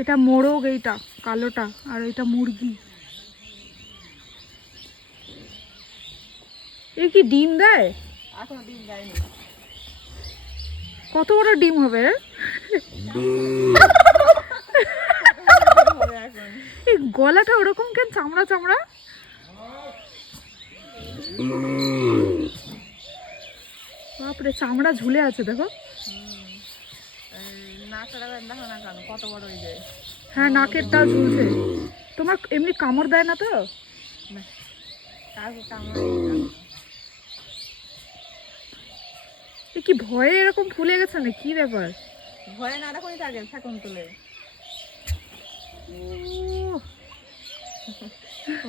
এটা মোরগ, এইটা কালোটা, আর এটা মুরগি। এই কি ডিম দেয়? এখনো ডিম দেয়নি। কত বড় ডিম হবে? এই গলাটা ওরকম কেন, চামড়া চামড়া? বাপরে, চামড়া ঝুলে আছে দেখো। নাকটা দেখো না কেন কত বড় হয়ে যায়। হ্যাঁ, নাকেরটাও ঝুলছে। তোমার এমনি কামড় দেয় না তো? এ কি ভয়ে এরকম ফুলে গেছে না, কি ব্যাপার? ভয়ে না দেখো থাকে থাকুন তুলে।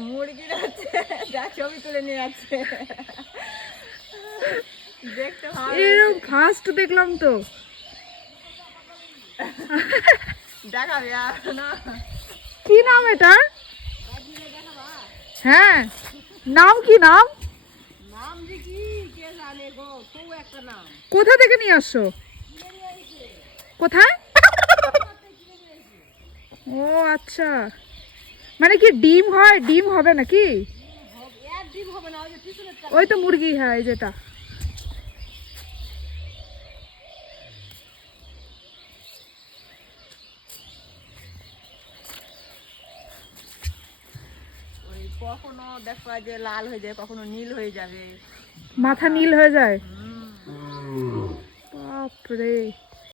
মুরগির আছে, যা ছবি তুলে নিয়ে যাচ্ছে। দেখতে ভালো, এরকম ফার্স্ট দেখলাম তো। দেখাবে না। কি নাম এটার? হ্যাঁ, নাম কি? নাম নাম যে কি কে জানে গো, তো একটা নাম। কোথা থেকে নিয়ে আসছো? কোথায়? ও আচ্ছা, মানে কি ডিম হয়? ডিম হবে নাকি? ডিম হবে না, ওই যে পিছনে ওই তো মুরগি, হ্যাঁ এই যেটা। ওই কখনো দেখো যে লাল হয়ে যায়, কখনো নীল হয়ে যাবে, মাথা নীল হয়ে যায়। বাপরে।